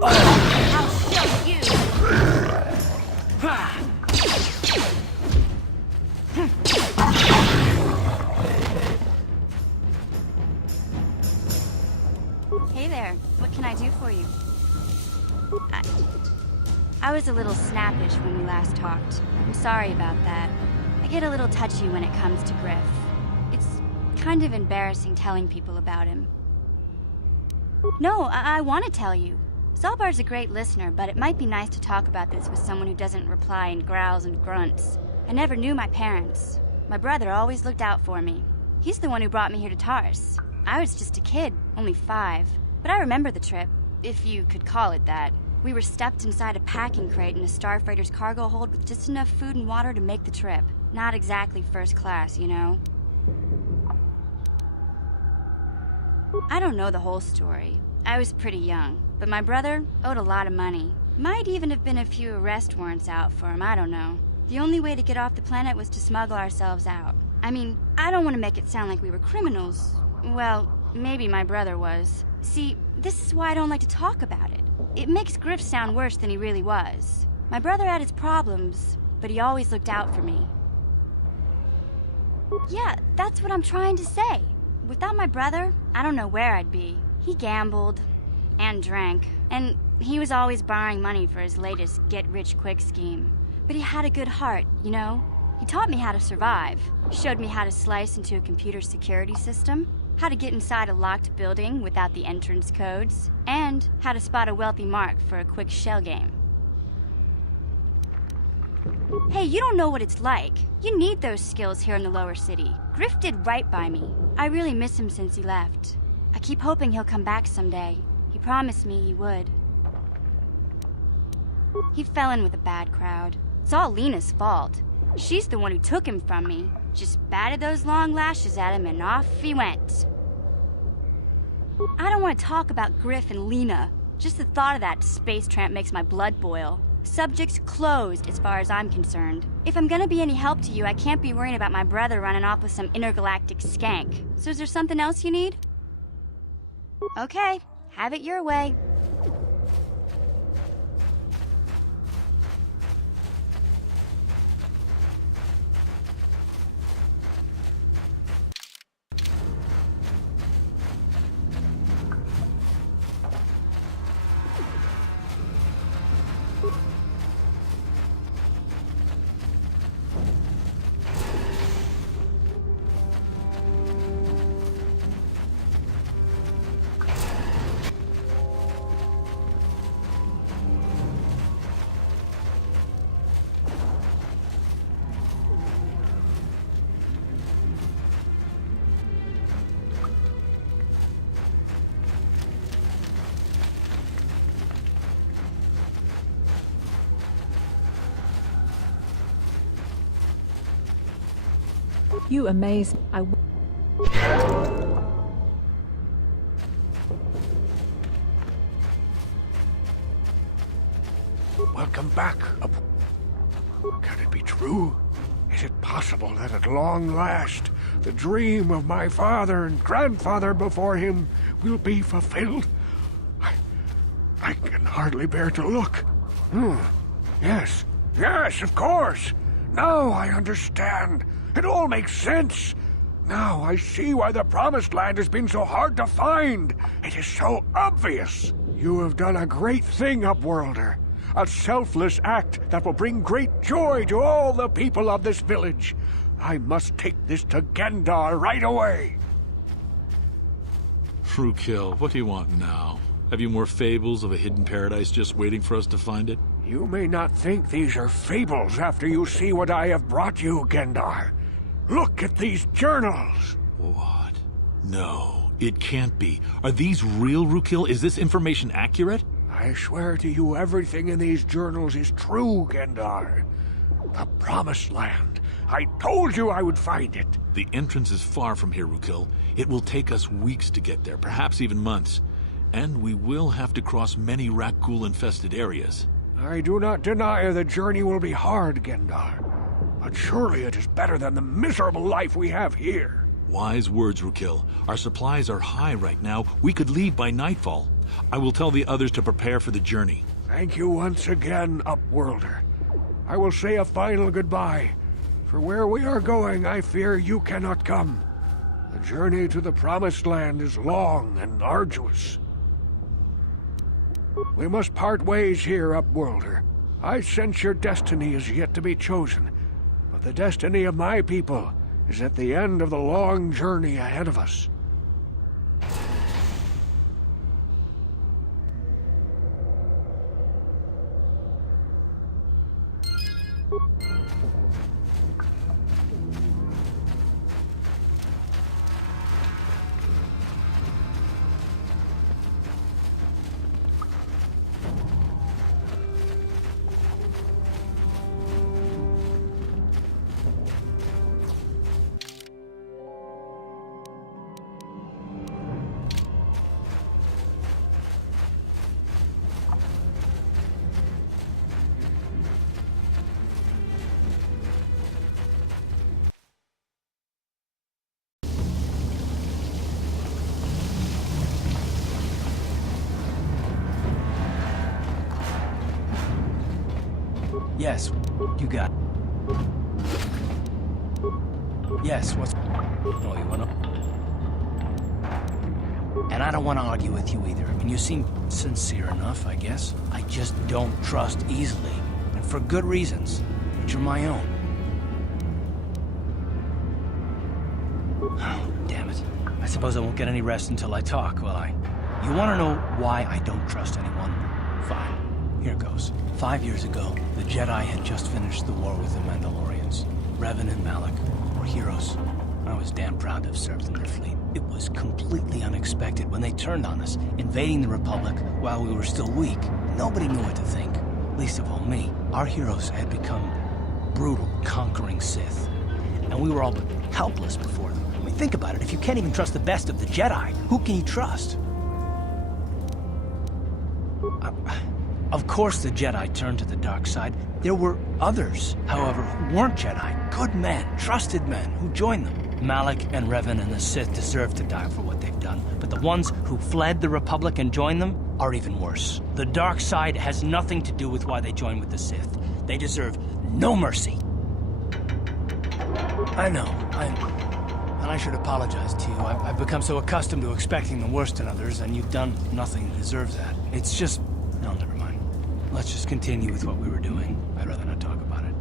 I'll show you! Hey there, what can I do for you? I was a little snappish when we last talked. I'm sorry about that. I get a little touchy when it comes to Griff. It's kind of embarrassing telling people about him. No, I want to tell you. Zalbar's a great listener, but it might be nice to talk about this with someone who doesn't reply in growls and grunts. I never knew my parents. My brother always looked out for me. He's the one who brought me here to Tars. I was just a kid, only 5. But I remember the trip, if you could call it that. We were stuffed inside a packing crate in a starfreighter's cargo hold with just enough food and water to make the trip. Not exactly first class, you know? I don't know the whole story. I was pretty young, but my brother owed a lot of money. Might even have been a few arrest warrants out for him, I don't know. The only way to get off the planet was to smuggle ourselves out. I mean, I don't want to make it sound like we were criminals. Well, maybe my brother was. See, this is why I don't like to talk about it. It makes Griff sound worse than he really was. My brother had his problems, but he always looked out for me. Yeah, that's what I'm trying to say. Without my brother, I don't know where I'd be. He gambled and drank, and he was always borrowing money for his latest get-rich-quick scheme. But he had a good heart, you know? He taught me how to survive, showed me how to slice into a computer security system, how to get inside a locked building without the entrance codes, and how to spot a wealthy mark for a quick shell game. Hey, you don't know what it's like. You need those skills here in the lower city. Griff did right by me. I really miss him since he left. I keep hoping he'll come back someday. He promised me he would. He fell in with a bad crowd. It's all Lena's fault. She's the one who took him from me. Just batted those long lashes at him and off he went. I don't want to talk about Griff and Lena. Just the thought of that space tramp makes my blood boil. Subject's closed as far as I'm concerned. If I'm gonna be any help to you, I can't be worrying about my brother running off with some intergalactic skank. So is there something else you need? Okay, have it your way. You amaze me. Welcome back. Can it be true? Is it possible that at long last, the dream of my father and grandfather before him will be fulfilled? I can hardly bear to look. Yes, of course. Now I understand. It all makes sense. Now I see why the Promised Land has been so hard to find. It is so obvious. You have done a great thing, Upworlder. A selfless act that will bring great joy to all the people of this village. I must take this to Gendar right away. Rukiel, what do you want now? Have you more fables of a hidden paradise just waiting for us to find it? You may not think these are fables after you see what I have brought you, Gendar. Look at these journals. What? No, it can't be. Are these real, Rukiel? Is this information accurate? I swear to you everything in these journals is true, Gendar. The Promised Land. I told you I would find it. The entrance is far from here, Rukiel. It will take us weeks to get there, perhaps even months. And we will have to cross many Rakghoul-infested areas. I do not deny the journey will be hard, Gendar. But surely it is better than the miserable life we have here. Wise words, Rukil. Our supplies are high right now. We could leave by nightfall. I will tell the others to prepare for the journey. Thank you once again, Upworlder. I will say a final goodbye. For where we are going, I fear you cannot come. The journey to the Promised Land is long and arduous. We must part ways here, Upworlder. I sense your destiny is yet to be chosen, but the destiny of my people is at the end of the long journey ahead of us. Yes, you got. Yes, what's. No, you wanna. And I don't want to argue with you either. I mean, you seem sincere enough, I guess. I just don't trust easily. And for good reasons, which are my own. Oh, damn it. I suppose I won't get any rest until I talk, will I? You want to know why I don't trust anyone? Fine. Here goes. 5 years ago, the Jedi had just finished the war with the Mandalorians. Revan and Malak were heroes. I was damn proud to have served in their fleet. It was completely unexpected when they turned on us, invading the Republic while we were still weak. Nobody knew what to think, least of all me. Our heroes had become brutal, conquering Sith, and we were all but helpless before them. I mean, think about it. If you can't even trust the best of the Jedi, who can you trust? Of course the Jedi turned to the dark side. There were others, however, who weren't Jedi. Good men, trusted men, who joined them. Malak and Revan and the Sith deserve to die for what they've done, but the ones who fled the Republic and joined them are even worse. The dark side has nothing to do with why they joined with the Sith. They deserve no mercy. I know, and I should apologize to you. I've become so accustomed to expecting the worst in others, and you've done nothing to deserve that. It's just... no, never mind. Let's just continue with what we were doing. I'd rather not talk about it.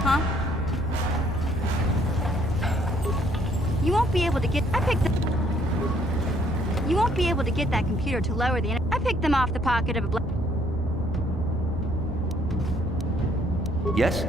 Huh? You won't be able to get... You won't be able to get that computer to lower the... I picked them off the pocket of a... Yes?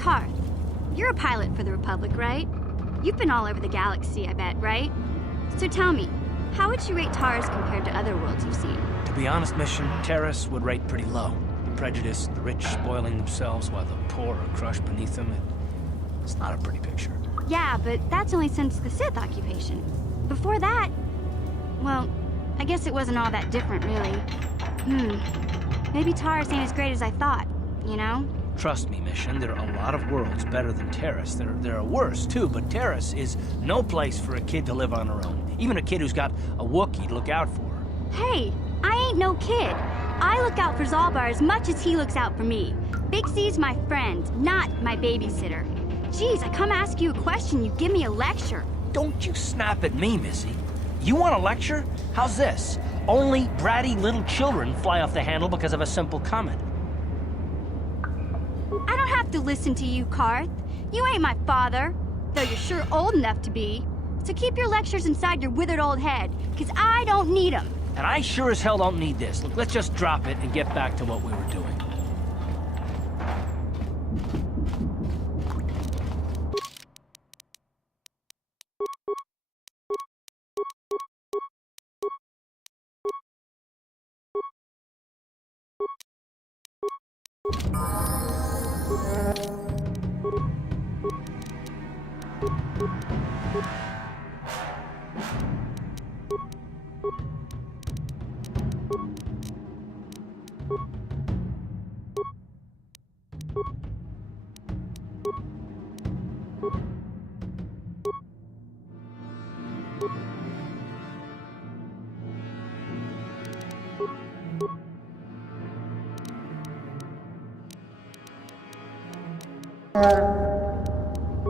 Karth, you're a pilot for the Republic, right? You've been all over the galaxy, I bet, right? So tell me, how would you rate Taurus compared to other worlds you've seen? To be honest, Mission, Terrace would rate pretty low. The prejudice, the rich spoiling themselves while the poor are crushed beneath them. It's not a pretty picture. Yeah, but that's only since the Sith occupation. Before that, well, I guess it wasn't all that different, really. Maybe Taurus ain't as great as I thought, you know? Trust me, Mission, there are a lot of worlds better than Terrace. There are worse, too, but Terrace is no place for a kid to live on her own. Even a kid who's got a Wookiee to look out for her. Hey, I ain't no kid. I look out for Zalbar as much as he looks out for me. Big C's my friend, not my babysitter. Jeez, I come ask you a question, you give me a lecture. Don't you snap at me, Missy. You want a lecture? How's this? Only bratty little children fly off the handle because of a simple comment. I don't have to listen to you, Karth. You ain't my father, though you're sure old enough to be. So keep your lectures inside your withered old head, because I don't need them. And I sure as hell don't need this. Look, let's just drop it and get back to what we were doing.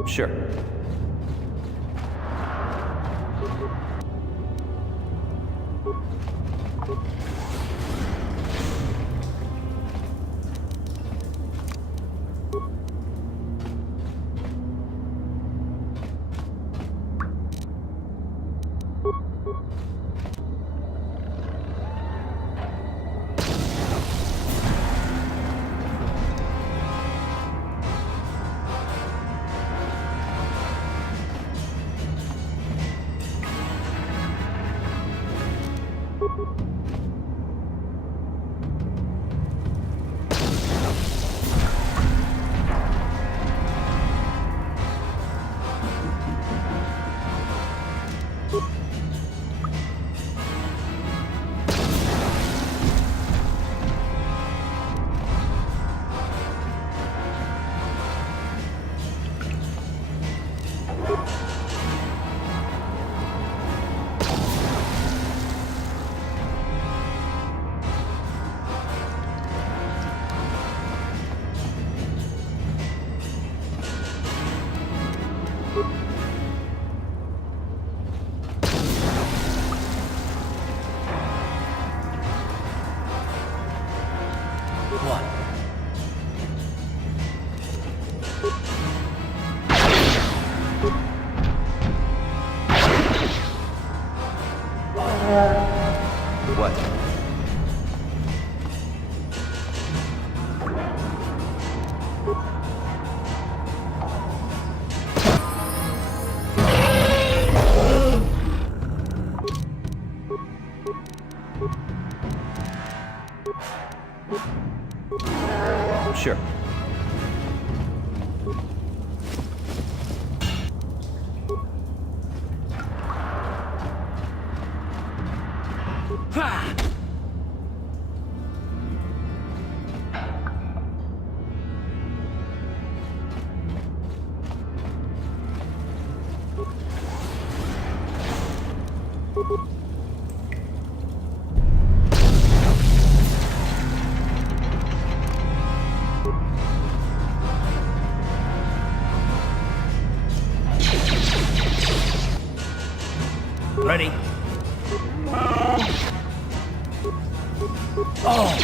Sure. What? What? Sure. Ready? Oh! Oh!